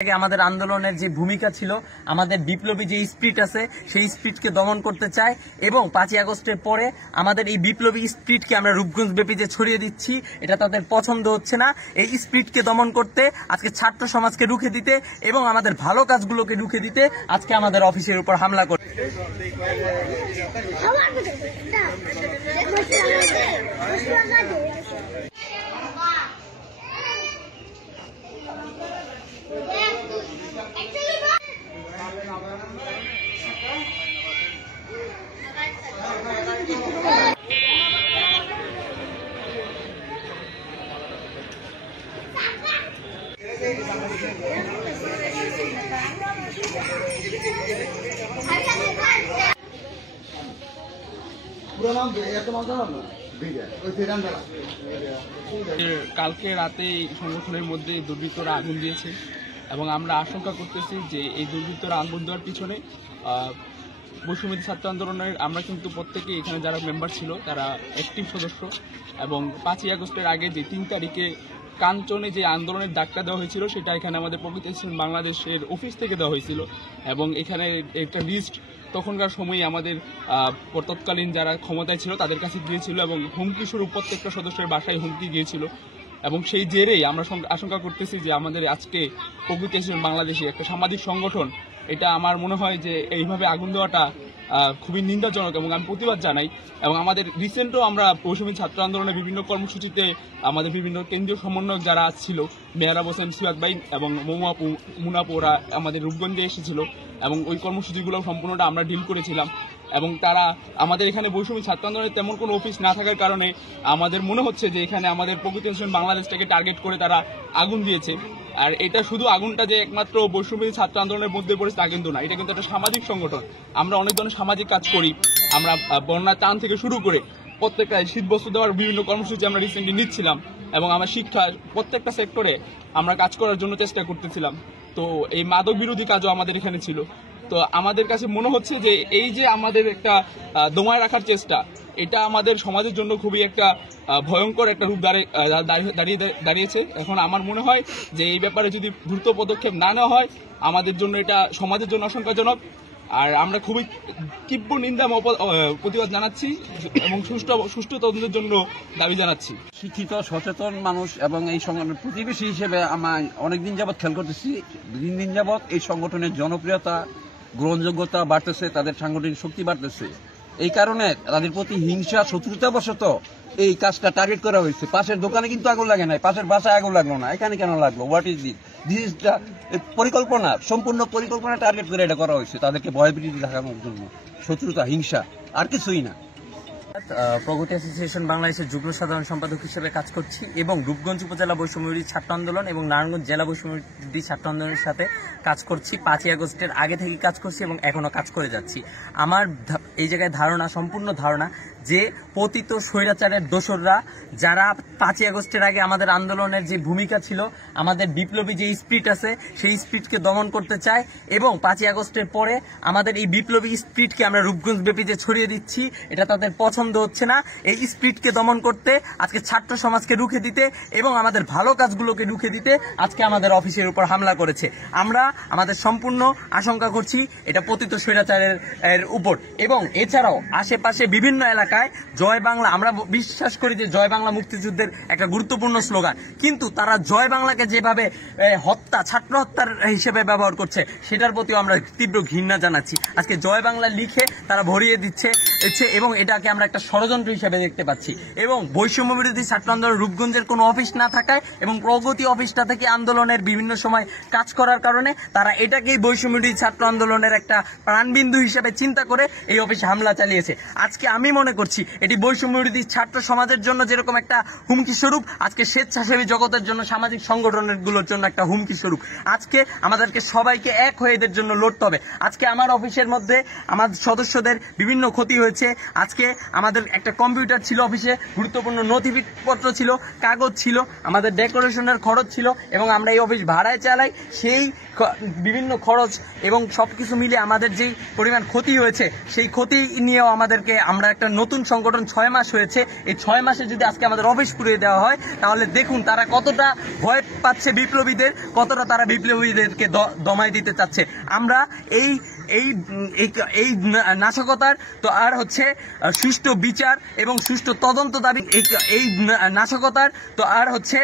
আমাদের আন্দোলনের যে ভূমিকা ছিল, আমাদের বিপ্লবী যে স্পিরিট আছে সেই স্পিরিটকে দমন করতে চায় এবং 5ই আগস্টের পরে আমাদের এই বিপ্লবী স্পিরিটকে আমরা রূপগঞ্জ ব্যাপী যে ছড়িয়ে দিচ্ছি এটা তাদের পছন্দ হচ্ছে না। এই স্পিরিটকে দমন করতে, আজকে ছাত্র সমাজকে রুখে দিতে এবং আমাদের ভালো কাজগুলোকে রুখে দিতে আজকে আমাদের অফিসের উপর হামলা করে। কালকে রাতে সংগঠনের মধ্যে দুর্বৃত্তরা আগুন দিয়েছে এবং আমরা আশঙ্কা করতেছি যে এই দুর্বৃত্তরা আগুন দেওয়ার পিছনে বৈষম্যবিরোধী ছাত্র আন্দোলনের আমরা কিন্তু প্রত্যেকে এখানে যারা মেম্বার ছিল তারা অ্যাক্টিভ সদস্য এবং 5ই আগস্টের আগে যে 3 তারিখে কাঞ্চনে যে আন্দোলনের ডাকটা দেওয়া হয়েছিল সেটা এখানে আমাদের প্রগতিশীল বাংলাদেশের অফিস থেকে দেওয়া হয়েছিল এবং এখানে একটা লিস্ট তখনকার সময়ে আমাদের তৎকালীন যারা ক্ষমতায় ছিল তাদের কাছে গিয়েছিল এবং হুমকি স্বরূপ প্রত্যেকটা সদস্যের বাসায় হুমকি গিয়েছিল এবং সেই জেরেই আমরা আশঙ্কা করতেছি যে আমাদের আজকে প্রগতিশীল বাংলাদেশে একটা সামাজিক সংগঠন, এটা আমার মনে হয় যে এইভাবে আগুন দেওয়াটা খুবই নিন্দাজনক এবং আমি প্রতিবাদ জানাই। এবং আমাদের রিসেন্টও আমরা বৈষম্যবিরোধী ছাত্র আন্দোলনের বিভিন্ন কর্মসূচিতে আমাদের বিভিন্ন কেন্দ্রীয় সমন্বয়ক যারা ছিল, মেহরাব হোসেন সিরাত ভাই এবং মুনাপু, ওরা আমাদের রূপগঞ্জে এসেছিল এবং ওই কর্মসূচিগুলো সম্পূর্ণটা আমরা ডিল করেছিলাম এবং তারা আমাদের এখানে বৈষম্যবিরোধী ছাত্র আন্দোলনের তেমন কোনো অফিস না থাকার কারণে আমাদের মনে হচ্ছে যে এখানে আমাদের প্রগতিশীল বাংলাদেশটাকে টার্গেট করে তারা আগুন দিয়েছে। আর এটা শুধু আগুনটা যে একমাত্র বৈষম্যবিরোধী ছাত্র আন্দোলনের মধ্যে পড়েছে তা কিন্তু না, এটা কিন্তু একটা সামাজিক সংগঠন। আমরা অনেক ধরনের সামাজিক কাজ করি, আমরা বন্যা ত্রাণ থেকে শুরু করে প্রত্যেকটা শীত বস্ত্র দেওয়ার বিভিন্ন কর্মসূচি আমরা রিসেন্টলি নিচ্ছিলাম এবং আমার শিক্ষা প্রত্যেকটা সেক্টরে আমরা কাজ করার জন্য চেষ্টা করতেছিলাম। তো এই মাদক বিরোধী কাজও আমাদের এখানে ছিল। তো আমাদের কাছে মনে হচ্ছে যে এই যে আমাদের একটা দমায় রাখার চেষ্টা, এটা আমাদের সমাজের জন্য খুবই একটা ভয়ঙ্কর একটা রূপ দাঁড়িয়েছে। এখন আমার মনে হয় যে এই ব্যাপারে যদি দ্রুত পদক্ষেপ না নেওয়া হয় আমাদের জন্য এটা সমাজের জন্য আশঙ্কাজনক। আর আমরা খুবই তীব্র নিন্দা প্রতিবাদ জানাচ্ছি এবং সুষ্ঠু তদন্তের জন্য দাবি জানাচ্ছি। শিক্ষিত সচেতন মানুষ এবং এই সংগঠনের প্রতিবেশী হিসেবে আমরা অনেকদিন যাবৎ খেয়াল করতেছি, দিন দিন যাবৎ এই সংগঠনের জনপ্রিয়তা, গ্রহণযোগ্যতা বাড়তেছে, তাদের সাংগঠনিক শক্তি বাড়তেছে। এই কারণে তাদের প্রতি হিংসা, শত্রুতাবশত এই কাজটা টার্গেট করা হয়েছে। পাশের দোকানে কিন্তু আগুন লাগে নাই, পাশের বাসায় আগুন লাগলো না, এখানে কেন লাগলো? What is this? This is পরিকল্পনা, সম্পূর্ণ পরিকল্পনা টার্গেট করে এটা করা হয়েছে, তাদেরকে ভয়ভীতি দেখানোর জন্য। শত্রুতা, হিংসা, আর কিছুই না। প্রগতি অ্যাসোসিয়েশন বাংলাদেশের যুগ্ম সাধারণ সম্পাদক হিসেবে কাজ করছি এবং রূপগঞ্জ উপজেলা বৈষম্যবিরোধী ছাত্র আন্দোলন এবং নারায়ণগঞ্জ জেলা বৈষম্যবিরোধী ছাত্র আন্দোলনের সাথে কাজ করছি। 5ই আগস্টের আগে থেকে কাজ করছি এবং এখনো কাজ করে যাচ্ছি। আমার এই জায়গায় ধারণা, সম্পূর্ণ ধারণা যে পতিত স্বৈরাচারের দোসররা যারা 5ই আগস্টের আগে আমাদের আন্দোলনের যে ভূমিকা ছিল, আমাদের বিপ্লবী যে স্পিরিট আছে সেই স্পিরিটকে দমন করতে চায় এবং 5ই আগস্টের পরে আমাদের এই বিপ্লবী স্পিরিটকে আমরা রূপগঞ্জ ব্যাপী যে ছড়িয়ে দিচ্ছি এটা তাদের পছন্দ হচ্ছে না। এই স্পিরিটকে দমন করতে, আজকে ছাত্র সমাজকে রুখে দিতে এবং আমাদের ভালো কাজগুলোকে রুখে দিতে আজকে আমাদের অফিসের উপর হামলা করেছে। আমরা আমাদের সম্পূর্ণ আশঙ্কা করছি এটা পতিত স্বৈরাচারের উপর। এবং এছাড়াও আশেপাশে বিভিন্ন এলাকায় জয় বাংলা, আমরা বিশ্বাস করি যে জয় বাংলা মুক্তিযুদ্ধের একটা গুরুত্বপূর্ণ স্লোগান, কিন্তু তারা জয় বাংলাকে যেভাবে হত্যা, ছাত্র হত্যার হিসেবে ব্যবহার করছে সেটার প্রতিও আমরা তীব্র ঘৃণা জানাচ্ছি। আজকে জয় বাংলা লিখে তারা ভরিয়ে দিচ্ছে এবং এটাকে আমরা একটা ষড়যন্ত্র হিসেবে দেখতে পাচ্ছি। এবং বৈষম্য বিরোধী ছাত্র আন্দোলন রূপগঞ্জের কোনো অফিস না থাকায় এবং প্রগতি অফিসটা থেকে আন্দোলনের বিভিন্ন সময় কাজ করার কারণে তারা এটাকেই বৈষম্য বিরোধী ছাত্র আন্দোলনের একটা প্রাণবিন্দু হিসেবে চিন্তা করে এই অফিসে হামলা চালিয়েছে। আজকে আমি মনে করছি এটি বৈষম্য বিরোধী ছাত্র সমাজের জন্য যেরকম একটা হুমকি স্বরূপ, আজকে স্বেচ্ছাসেবী জগতের জন্য, সামাজিক সংগঠনগুলোর জন্য একটা হুমকি স্বরূপ। আজকে আমাদেরকে সবাইকে এক হয়ে এদের জন্য লড়তে হবে। আজকে আমার অফিসের মধ্যে আমার সদস্যদের বিভিন্ন ক্ষতি হয়েছে। হয়েছে। আজকে আমাদের একটা কম্পিউটার ছিল অফিসে, গুরুত্বপূর্ণ নথিপত্র ছিল, কাগজ ছিল, আমাদের ডেকোরেশনের খরচ ছিল এবং আমরা এই অফিস ভাড়ায় চালাই। সেই বিভিন্ন খরচ এবং সবকিছু মিলে আমাদের যেই পরিমাণ ক্ষতি হয়েছে সেই ক্ষতি নিয়েও আমরা একটা নতুন সংগঠন 6 মাস হয়েছে, এই 6 মাসে যদি আজকে আমাদের অফিস পুড়িয়ে দেওয়া হয় তাহলে দেখুন তারা কতটা ভয় পাচ্ছে বিপ্লবীদের, কতটা তারা বিপ্লবীদেরকে দমায় দিতে চাচ্ছে। আমরা এই এই এই নাশকতার তো আর হচ্ছে সুষ্ঠু বিচার এবং সুষ্ঠু তদন্ত দাবি। এই নাশকতার তো আর হচ্ছে